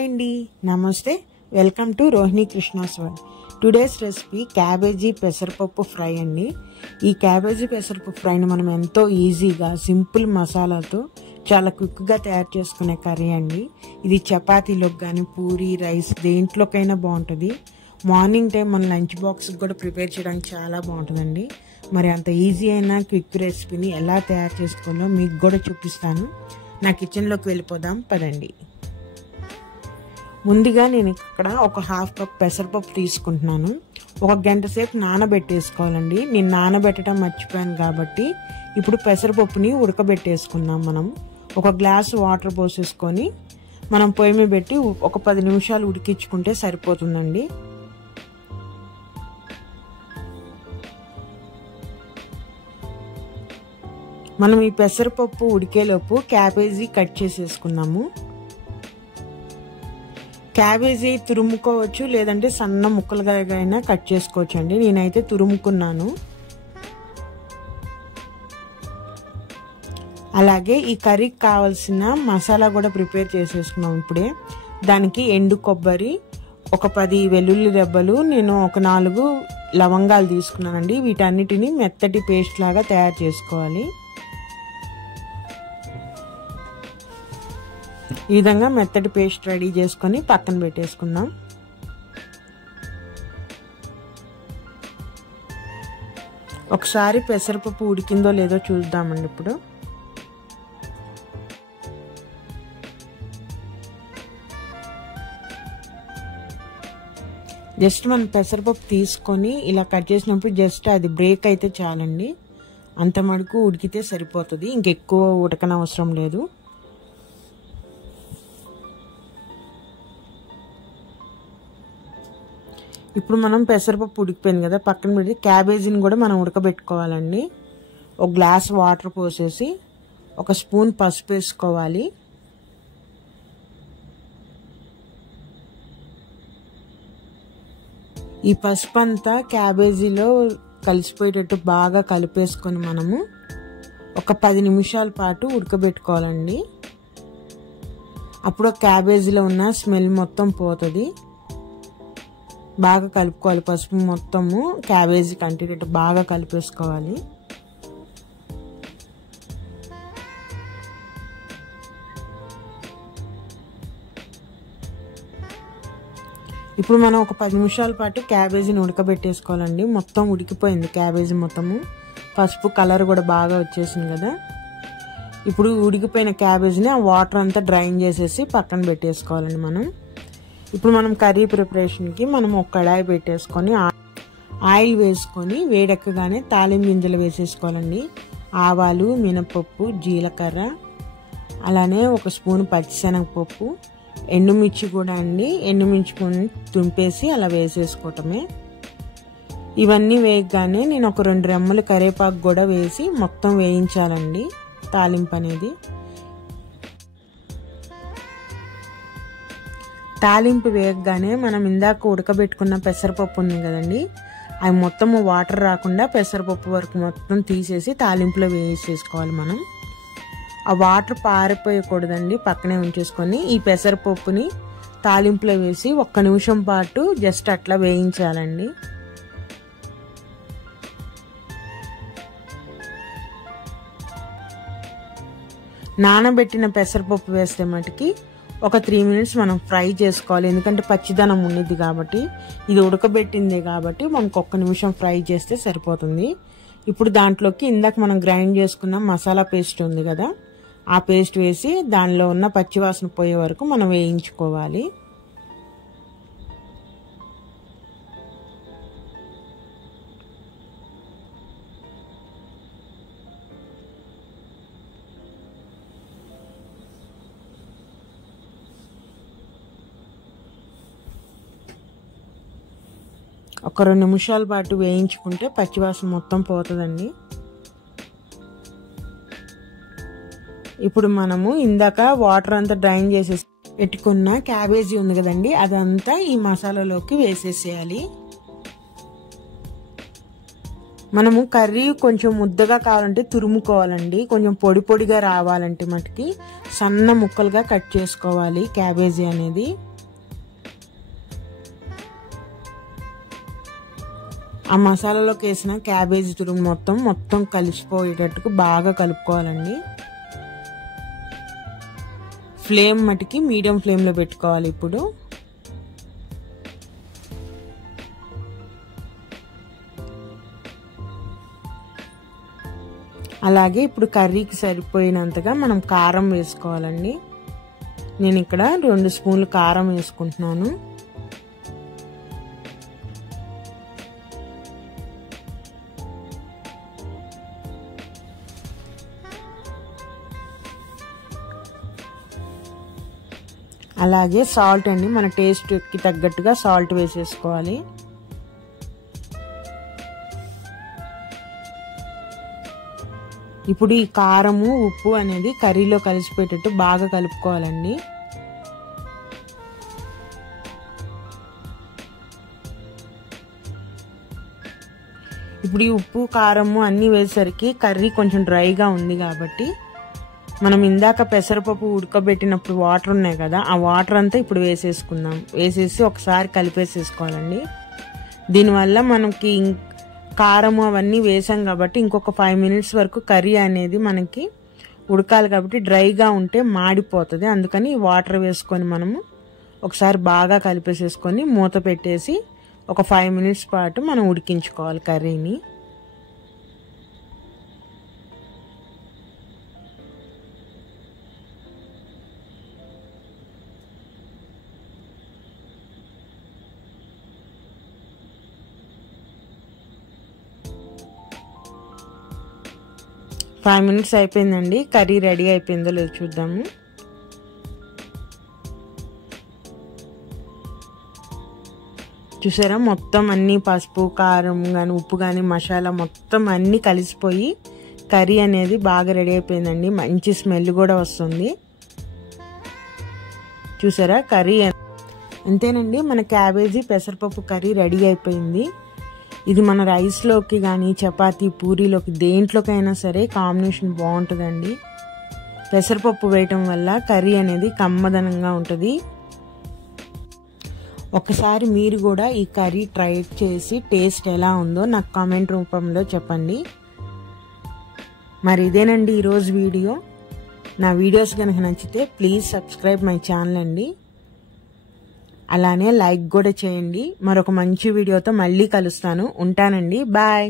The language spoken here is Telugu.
హాయ్ అండి, నమస్తే. Welcome to Rohini Krishna's world. Today's recipe cabbage పెసరపప్పు ఫ్రై అండి. ఈ క్యాబేజీ పెసరపప్పు ఫ్రైని మనం ఎంతో ఈజీగా సింపుల్ మసాలాతో చాలా క్విక్గా తయారు చేసుకునే కర్రీ అండి. ఇది చపాతీలోకి కానీ పూరి రైస్ దేంట్లోకైనా బాగుంటుంది. మార్నింగ్ టైం మన లంచ్ బాక్స్కి కూడా ప్రిపేర్ చేయడానికి చాలా బాగుంటుందండి. మరి అంత ఈజీ అయిన క్విక్ రెసిపీని ఎలా తయారు చేసుకోవాలో మీకు కూడా చూపిస్తాను. నా కిచెన్లోకి వెళ్ళిపోదాం పదండి. ముందుగా నేను ఇక్కడ ఒక హాఫ్ కప్ పెసరపప్పు తీసుకుంటున్నాను. ఒక గంట సేపు నానబెట్టేసుకోవాలండి. నేను నానబెట్టడం మర్చిపోయాను కాబట్టి ఇప్పుడు పెసరపప్పుని ఉడకబెట్టేసుకుందాం. మనం ఒక గ్లాసు వాటర్ పోసేసుకొని మనం పొయ్యి మీద పెట్టి ఒక 10 నిమిషాలు ఉడికించుకుంటే సరిపోతుందండి. మనం ఈ పెసరపప్పు ఉడికేలోపు క్యాబేజీ కట్ చేసేసుకున్నాము. క్యాబేజీ తురుముకోవచ్చు, లేదంటే సన్న ముక్కలుగా అయినా కట్ చేసుకోవచ్చు అండి. నేనైతే తురుముకున్నాను. అలాగే ఈ కర్రీకి కావాల్సిన మసాలా కూడా ప్రిపేర్ చేసేసుకున్నాం ఇప్పుడే. దానికి ఎండు కొబ్బరి, ఒక 10 వెల్లుల్లి రెబ్బలు, నేను ఒక 4 లవంగాలు తీసుకున్నానండి. వీటన్నిటిని మెత్తటి పేస్ట్ లాగా తయారు చేసుకోవాలి. ఈ విధంగా మెత్తటి పేస్ట్ రెడీ చేసుకొని పక్కన పెట్టేసుకుందాం. ఒకసారి పెసరపప్పు ఉడికిందో లేదో చూద్దామండి. ఇప్పుడు జస్ట్ మనం పెసరపప్పు తీసుకొని ఇలా కట్ చేసినప్పుడు జస్ట్ అది బ్రేక్ అయితే చాలండి. అంత మటుకు ఉడికితే సరిపోతుంది, ఇంకెక్కువ ఉడకనవసరం లేదు. ఇప్పుడు మనం పెసరపప్పు ఉడికిపోయింది కదా, పక్కన పెట్టి క్యాబేజీని కూడా మనం ఉడకబెట్టుకోవాలండి. ఒక గ్లాస్ వాటర్ పోసేసి ఒక స్పూన్ పసుపు వేసుకోవాలి. ఈ పసుపు అంతా క్యాబేజీలో కలిసిపోయేటట్టు బాగా కలిపేసుకొని మనము ఒక 10 నిమిషాల పాటు ఉడకబెట్టుకోవాలండి. అప్పుడు క్యాబేజీలో ఉన్న స్మెల్ మొత్తం పోతుంది. బాగా కలుపుకోవాలి. పసుపు మొత్తము క్యాబేజీ కంటిన్యూట్ బాగా కలిపేసుకోవాలి. ఇప్పుడు మనం ఒక 10 నిమిషాల పాటు క్యాబేజీని ఉడకబెట్టేసుకోవాలండి. మొత్తం ఉడికిపోయింది క్యాబేజీ మొత్తము. పసుపు కలర్ కూడా బాగా వచ్చేసింది కదా. ఇప్పుడు ఉడికిపోయిన క్యాబేజీని ఆ వాటర్ అంతా డ్రైన్ చేసేసి పక్కన పెట్టేసుకోవాలండి మనం. ఇప్పుడు మనం కర్రీ ప్రిపరేషన్కి మనం ఒక కడాయి పెట్టేసుకొని ఆయిల్ వేసుకొని వేడెక్కగానే తాలింపు గింజలు వేసేసుకోవాలండి. ఆవాలు, మినపప్పు, జీలకర్ర, అలానే ఒక స్పూన్ పచ్చిశనగపప్పు, ఎండుమిర్చి కూడా అండి. ఎండుమిర్చి తుంపేసి అలా వేసేసుకోవటమే. ఇవన్నీ వేయగానే నేను ఒక 2 రెమ్మలు కరివేపాకు కూడా వేసి మొత్తం వేయించాలండి తాలింపు అనేది. తాలింపు వేయగానే మనం ఇందాక ఉడకబెట్టుకున్న పెసరపప్పు ఉంది కదండి, అవి మొత్తము వాటర్ రాకుండా పెసరపప్పు వరకు మొత్తం తీసేసి తాలింపులో వేసేసుకోవాలి మనం. ఆ వాటర్ పారిపోయకూడదండి, పక్కనే ఉంచేసుకొని ఈ పెసరపప్పుని తాలింపులో వేసి 1 నిమిషం పాటు జస్ట్ అట్లా వేయించాలండి. నానబెట్టిన పెసరపప్పు వేస్తే మటుకి ఒక 3 మినిట్స్ మనం ఫ్రై చేసుకోవాలి. ఎందుకంటే పచ్చిదనం ఉండిద్ది కాబట్టి, ఇది ఉడకబెట్టింది కాబట్టి మనకు 1 నిమిషం ఫ్రై చేస్తే సరిపోతుంది. ఇప్పుడు దాంట్లోకి ఇందాక మనం గ్రైండ్ చేసుకున్న మసాలా పేస్ట్ ఉంది కదా, ఆ పేస్ట్ వేసి దానిలో ఉన్న పచ్చివాసన పోయే వరకు మనం వేయించుకోవాలి. ఒక 2 నిమిషాల పాటు వేయించుకుంటే పచ్చివాసన మొత్తం పోతుందండి. ఇప్పుడు మనము ఇందాక వాటర్ అంతా డ్రైన్ చేసేసి పెట్టుకున్న క్యాబేజీ ఉంది కదండి, అదంతా ఈ మసాలాలోకి వేసేసేయాలి. మనము కర్రీ కొంచెం ముద్దగా కావాలంటే తురుముకోవాలండి. కొంచెం పొడి పొడిగా రావాలంటే మటుకి సన్న ముక్కలుగా కట్ చేసుకోవాలి క్యాబేజీ అనేది. ఆ మసాలాలోకి వేసిన క్యాబేజీ తురుము మొత్తం కలిసిపోయేటట్టుగా బాగా కలుపుకోవాలండి. ఫ్లేమ్ మటుకి మీడియం ఫ్లేమ్లో పెట్టుకోవాలి. ఇప్పుడు అలాగే ఇప్పుడు కర్రీకి సరిపోయినంతగా మనం కారం వేసుకోవాలండి. నేను ఇక్కడ 2 స్పూన్లు కారం వేసుకుంటున్నాను. అలాగే సాల్ట్ అండి, మన టేస్ట్కి తగ్గట్టుగా సాల్ట్ వేసేసుకోవాలి. ఇప్పుడు ఈ కారము ఉప్పు అనేది కర్రీలో కలిసిపోయేటట్టు బాగా కలుపుకోవాలండి. ఇప్పుడు ఈ ఉప్పు కారము అన్నీ వేసేసరికి కర్రీ కొంచెం డ్రైగా ఉంది కాబట్టి మనం ఇందాక పెసరపప్పు ఉడకబెట్టినప్పుడు వాటర్ ఉన్నాయి కదా, ఆ వాటర్ అంతా ఇప్పుడు వేసేసుకుందాం. వేసేసి ఒకసారి కలిపేసేసుకోవాలండి. దీనివల్ల మనకి కారము అవన్నీ వేసాం కాబట్టి ఇంకొక 5 మినిట్స్ వరకు కర్రీ అనేది మనకి ఉడకాలి కాబట్టి డ్రైగా ఉంటే మాడిపోతుంది. అందుకని వాటర్ వేసుకొని మనము ఒకసారి బాగా కలిపేసేసుకొని మూత పెట్టేసి ఒక 5 మినిట్స్ పాటు మనం ఉడికించుకోవాలి కర్రీని. ఫైవ్ మినిట్స్ అయిపోయిందండి. కర్రీ రెడీ అయిపోయిందో లేదో చూద్దాము. చూసారా, మొత్తం అన్నీ పసుపు కారం కానీ ఉప్పు కానీ మసాలా మొత్తం అన్నీ కలిసిపోయి కర్రీ అనేది బాగా రెడీ అయిపోయిందండి. మంచి స్మెల్ కూడా వస్తుంది. చూసారా కర్రీ అంతేనండి. మన క్యాబేజీ పెసరపప్పు కర్రీ రెడీ అయిపోయింది. ఇది మన రైస్లోకి కానీ చపాతీ పూరీలోకి దేంట్లోకైనా సరే కాంబినేషన్ బాగుంటుందండి. పెసరపప్పు వేయటం వల్ల కర్రీ అనేది కమ్మదనంగా ఉంటుంది. ఒకసారి మీరు కూడా ఈ కర్రీ ట్రై చేసి టేస్ట్ ఎలా ఉందో నాకు కామెంట్ రూపంలో చెప్పండి. మరి ఇదేనండి ఈరోజు వీడియో. నా వీడియోస్ కనుక నచ్చితే ప్లీజ్ సబ్స్క్రైబ్ మై ఛానల్ అండి. అలానే లైక్ కూడా చేయండి. మరొక మంచి వీడియోతో మళ్ళీ కలుస్తాను. ఉంటానండి. బాయ్.